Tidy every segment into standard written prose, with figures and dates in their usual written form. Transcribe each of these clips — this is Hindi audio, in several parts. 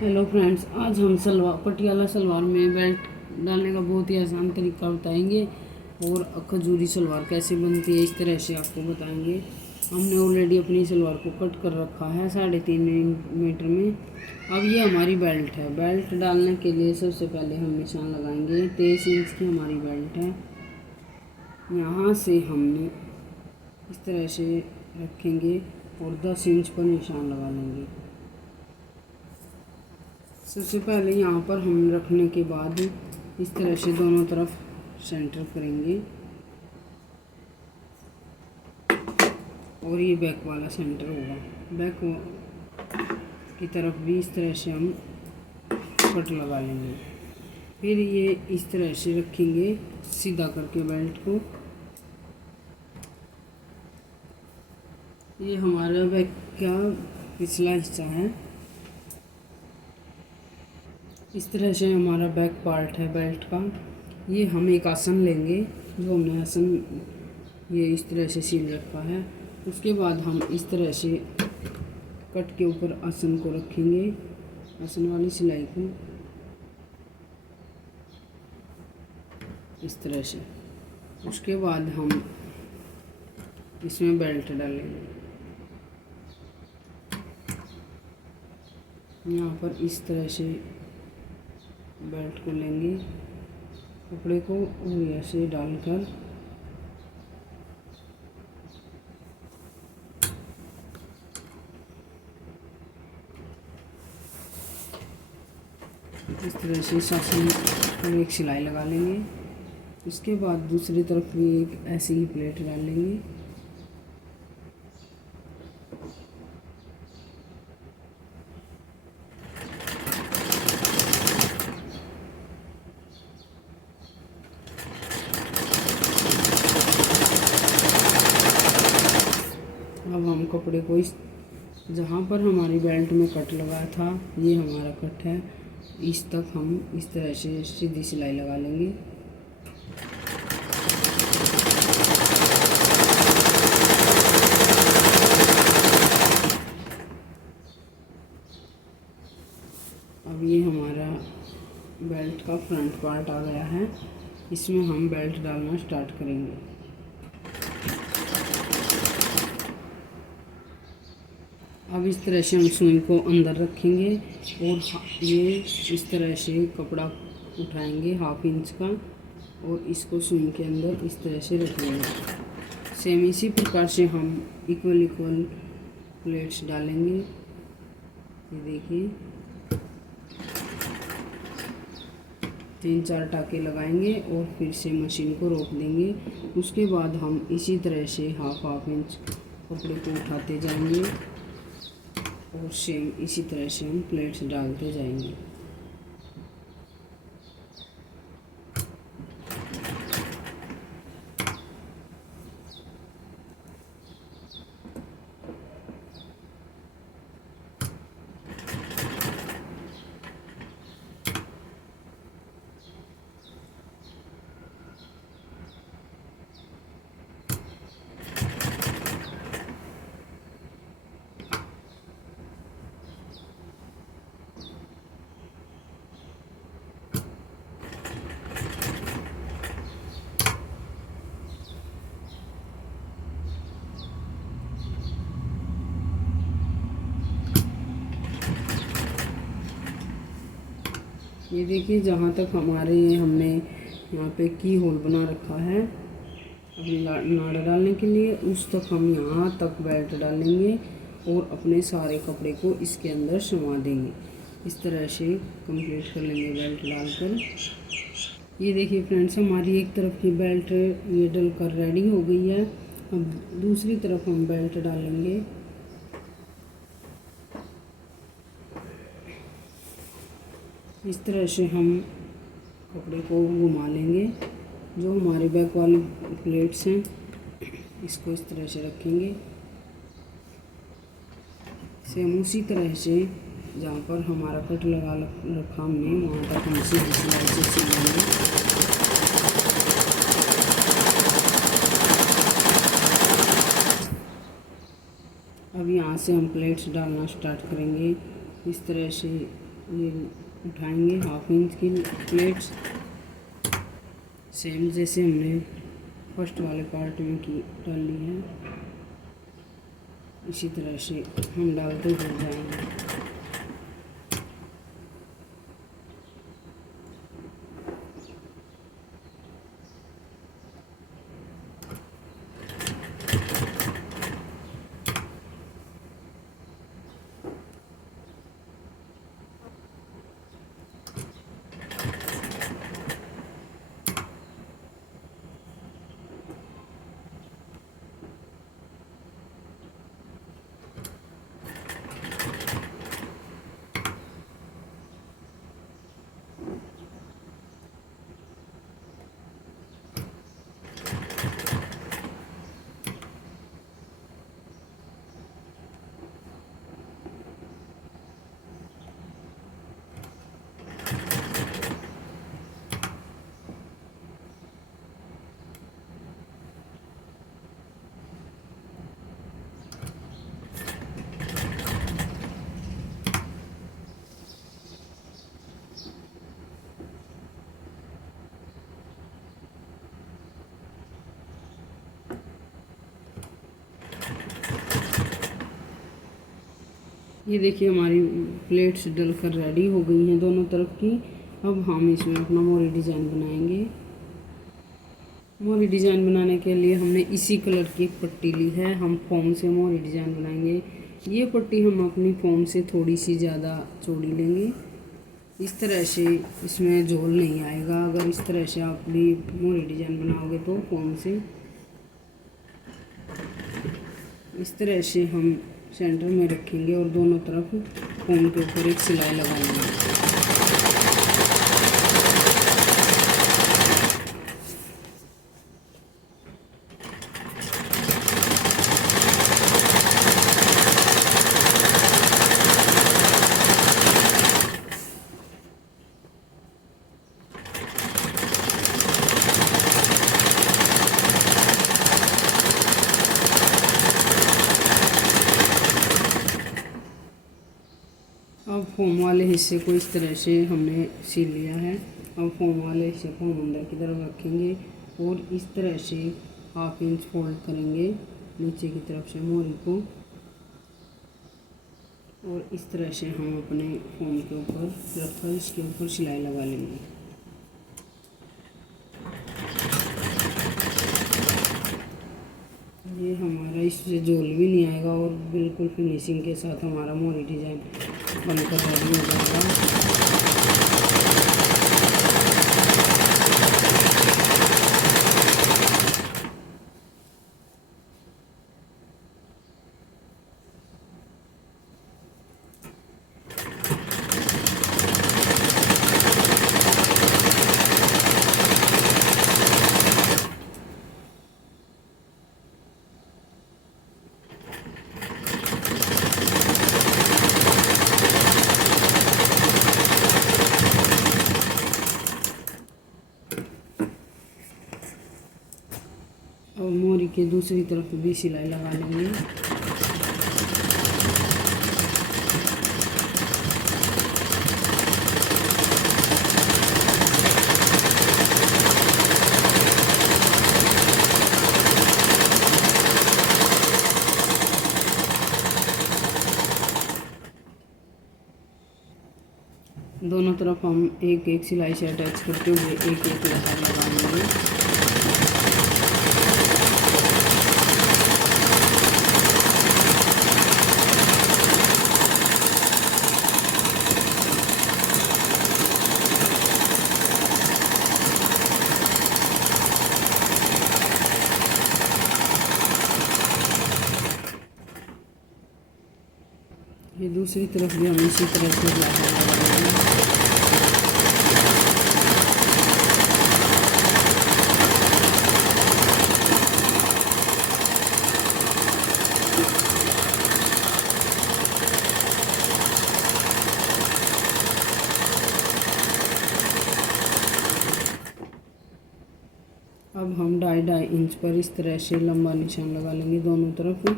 हेलो फ्रेंड्स, आज हम सलवार पटियाला सलवार में बेल्ट डालने का बहुत ही आसान तरीका बताएंगे और खजूरी सलवार कैसे बनती है इस तरह से आपको बताएंगे। हमने ऑलरेडी अपनी सलवार को कट कर रखा है 3.5 मीटर में। अब ये हमारी बेल्ट है। बेल्ट डालने के लिए सबसे पहले हम निशान लगाएंगे। 23 इंच की हमारी बेल्ट है। यहाँ से हमने इस तरह से रखेंगे और 10 इंच पर निशान लगा लेंगे। सबसे पहले यहाँ पर हम रखने के बाद इस तरह से दोनों तरफ सेंटर करेंगे और ये बैक वाला सेंटर होगा। बैक की तरफ भी इस तरह से हम कट लगा लेंगे। फिर ये इस तरह से रखेंगे सीधा करके बेल्ट को। ये हमारा बैक का पिछला हिस्सा है। इस तरह से हमारा बैक पार्ट है बेल्ट का। ये हम एक आसन लेंगे, जो हमने आसन ये इस तरह से सील रखा है। उसके बाद हम इस तरह से कट के ऊपर आसन को रखेंगे, आसन वाली सिलाई को इस तरह से। उसके बाद हम इसमें बेल्ट डालेंगे। यहाँ पर इस तरह से बेल्ट को लेंगे, कपड़े को और ऐसे डालकर इस तरह से शासन पर एक सिलाई लगा लेंगे। इसके बाद दूसरी तरफ भी एक ऐसी ही प्लेट डाल लेंगे। अब हम कपड़े को इस जहाँ पर हमारी बेल्ट में कट लगा था, ये हमारा कट है, इस तक हम इस तरह से सीधी सिलाई लगा लेंगे। अब ये हमारा बेल्ट का फ्रंट पार्ट आ गया है। इसमें हम बेल्ट डालना स्टार्ट करेंगे। अब इस तरह से हम सुई को अंदर रखेंगे और ये इस तरह से कपड़ा उठाएंगे 1/2 इंच का और इसको सुई के अंदर इस तरह से रख लेंगे। सेम इसी प्रकार से हम इक्वल प्लेट्स डालेंगे। ये देखिए 3-4 टाके लगाएंगे और फिर से मशीन को रोक देंगे। उसके बाद हम इसी तरह से 1/2 इंच कपड़े को उठाते जाएंगे और सेम इसी तरह से हम प्लेट्स डालते जाएंगे। ये देखिए जहाँ तक हमारे हमने यहाँ पे की होल बना रखा है अपनी नाड़ा डालने के लिए, उस तक हम यहाँ तक बेल्ट डालेंगे और अपने सारे कपड़े को इसके अंदर समा देंगे। इस तरह से कंप्लीट कर लेंगे बेल्ट डालकर। ये देखिए फ्रेंड्स, हमारी एक तरफ की बेल्ट ये डलकर रेडी हो गई है। अब दूसरी तरफ हम बेल्ट डालेंगे। इस तरह से हम कपड़े को घुमा लेंगे। जो हमारे बैक वाली प्लेट्स हैं इसको इस तरह से रखेंगे। सेम उसी तरह से जहाँ पर हमारा कट लगा रखा हमने वहाँ तक हम सीधी सिलाई से सिल लेंगे। अब यहाँ से हम प्लेट्स डालना स्टार्ट करेंगे। इस तरह से ये उठाएंगे 1/2 इंच की प्लेट्स, सेम जैसे हमने फर्स्ट वाले पार्ट में की डाली है, इसी तरह से हम डालते हुए जाएंगे। ये देखिए हमारी प्लेट्स डलकर रेडी हो गई हैं दोनों तरफ की। अब हम इसमें अपना मोरी डिज़ाइन बनाएंगे। मोरी डिज़ाइन बनाने के लिए हमने इसी कलर की एक पट्टी ली है, हम फोम से मोरी डिज़ाइन बनाएंगे। ये पट्टी हम अपनी फोम से थोड़ी सी ज़्यादा चौड़ी लेंगे, इस तरह से इसमें झोल नहीं आएगा। अगर इस तरह से आप भी मोरी डिज़ाइन बनाओगे तो फोम से इस तरह से हम सेंटर में रखेंगे और दोनों तरफ फोम के ऊपर एक सिलाई लगाएंगे। अब फोम वाले हिस्से को इस तरह से हमने सिल लिया है। अब फोम वाले हिस्से को हम अंदर की तरफ रखेंगे और इस तरह से 1/2 इंच फोल्ड करेंगे नीचे की तरफ से मोरी को, और इस तरह से हम अपने फोम के ऊपर रखकर इसके ऊपर सिलाई लगा लेंगे। ये हमारा इससे झोल भी नहीं आएगा और बिल्कुल फिनिशिंग के साथ हमारा मोरी डिज़ाइन बनकर रेडी हो जाएगा। और मोरी के दूसरी तरफ भी सिलाई लगा लेंगे। दोनों तरफ हम एक एक सिलाई से अटैच करते हुए एक एक लहर लगाएंगे। ये दूसरी तरफ भी हम इसी तरह से लगाएंगे। अब हम 2.5 इंच पर इस तरह से लंबा निशान लगा लेंगे दोनों तरफ।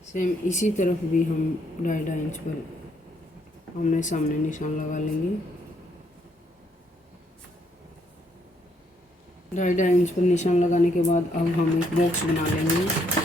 सेम इसी तरफ भी हम 2.5 इंच पर आमने सामने निशान लगा लेंगे। 2.5 इंच पर निशान लगाने के बाद अब हम एक बॉक्स बना लेंगे।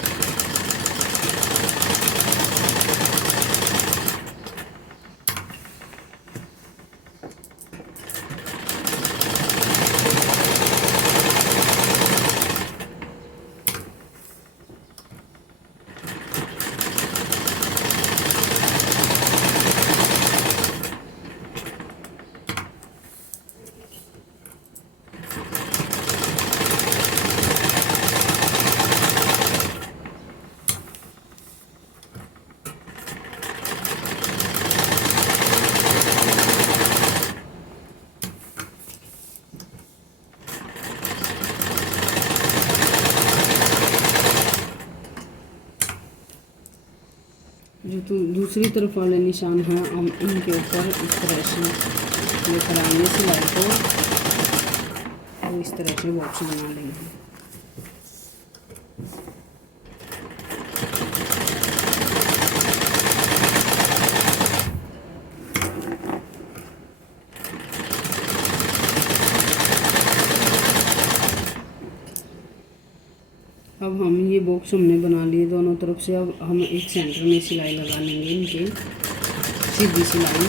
जो दूसरी तरफ वाले निशान हैं हम इनके ऊपर इस तरह से लेकर आएंगे सिलाई को और इस तरह से बॉक्स बना लेंगे। अब हम ये बॉक्स हमने बना लिए दोनों तरफ से। अब हम एक सेंटर में सिलाई लगा लेंगे इनके, सीधी सिलाई।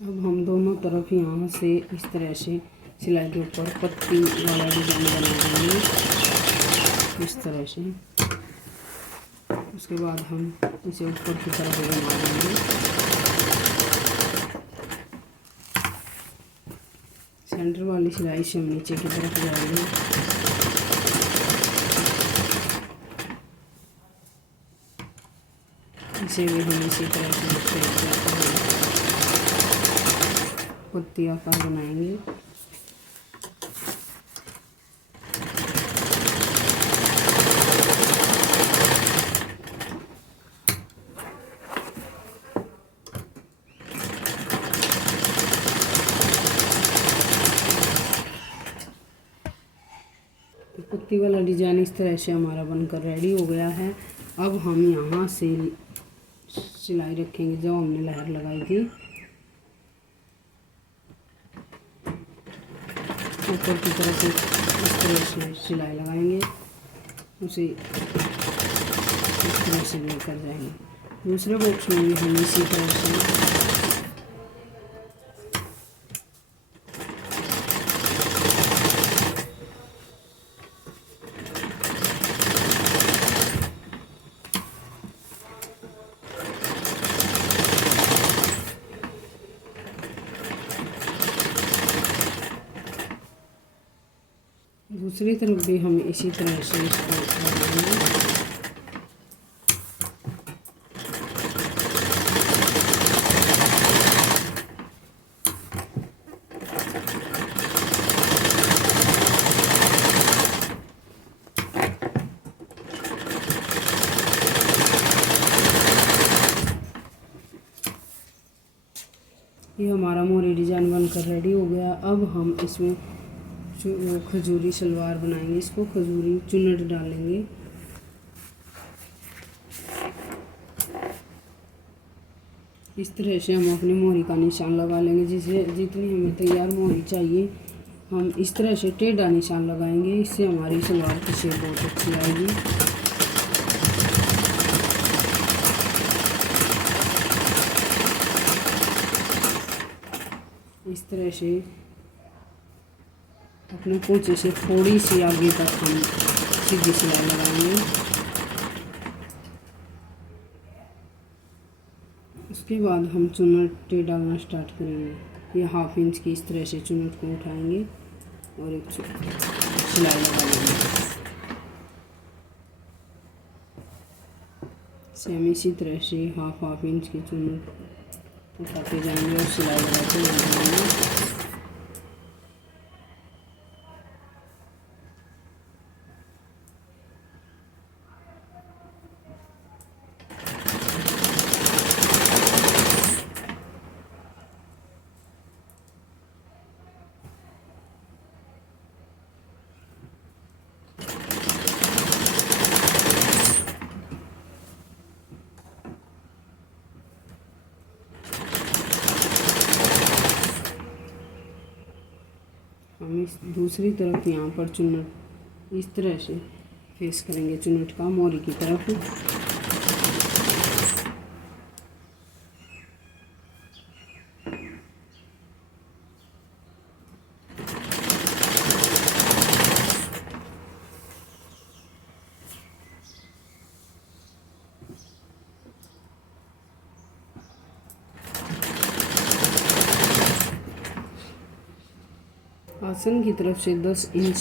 अब हम दोनों तरफ यहाँ से इस तरह से सिलाई के ऊपर पत्ती वाला डिजाइन बना देंगे इस तरह से। उसके बाद हम इसे ऊपर की तरफ बना देंगे। सेंटर वाली सिलाई से हम नीचे की तरफ जाएंगे। इसे भी हम इसी तरह से पत्ती आकार बनाएंगे। पत्ती वाला डिजाइन इस तरह से हमारा बनकर रेडी हो गया है। अब हम यहाँ से सिलाई रखेंगे जो हमने लहर लगाई थी, ऊपर की तरफ इस तरह से सिलाई लगाएंगे, उसे इस तरह से लेकर जाएंगे। दूसरे बॉक्स में भी हम इसी तरह से दूसरी तरफ भी हम इसी तरह से इसको लगाएंगे। ये हमारा मोरी डिजाइन बनकर रेडी हो गया। अब हम इसमें खजूरी सलवार बनाएंगे। इसको खजूरी चुन्नट डालेंगे। इस तरह से हम अपनी मोहरी का निशान लगा लेंगे। जिसे जितनी हमें तैयार मोहरी चाहिए हम इस तरह से टेढ़ा निशान लगाएंगे। इससे हमारी सलवार की शेप बहुत अच्छी आएगी। इस तरह से अपने पोंचे से थोड़ी सी आगे तक हम सीधी सिलाई लगाएंगे। उसके बाद हम चुन्नट डालना स्टार्ट करेंगे। ये 1/2 इंच की इस तरह से चुन्नट को उठाएंगे और एक सिलाई लगा लेंगे। सेम इसी तरह से 1/2 इंच की चुन्नट उठाते जाएंगे और सिलाई लगाते जाएंगे। इस दूसरी तरफ यहाँ पर चुन्नट इस तरह से फेस करेंगे चुन्नट का मोरी की तरफ। आसन की तरफ से 10 इंच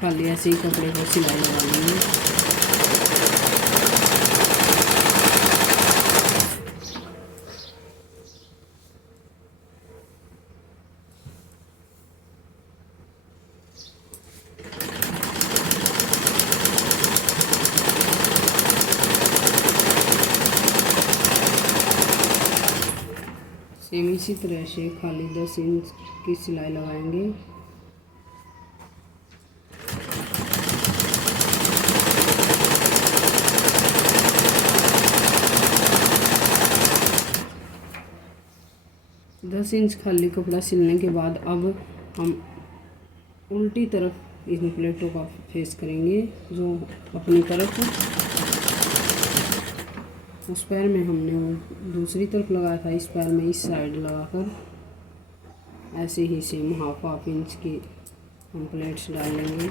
खाली ऐसे ही कपड़े को सिलाई लगा लेंगे। सेम इसी तरह से खाली 10 इंच की सिलाई लगाएंगे। दस इंच खाली कपड़ा सिलने के बाद अब हम उल्टी तरफ इन प्लेटों का फेस करेंगे। जो अपनी तरफ उस पैर में हमने वो दूसरी तरफ लगाया था, इस पैर में इस साइड लगाकर ऐसे ही सेम हाफ इंच की हम प्लेट्स डालेंगे।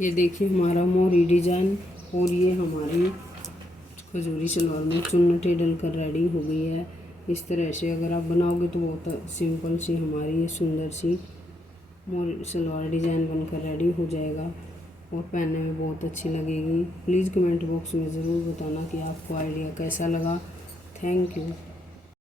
ये देखिए हमारा मोरी डिजाइन और ये हमारी खजूरी सलवार में चुन्नटें डलकर रेडी हो गई है। इस तरह से अगर आप बनाओगे तो बहुत सिंपल सी हमारी ये सुंदर सी मोरी सलवार डिज़ाइन बनकर रेडी हो जाएगा और पहनने में बहुत अच्छी लगेगी। प्लीज़ कमेंट बॉक्स में ज़रूर बताना कि आपको आइडिया कैसा लगा। Thank you.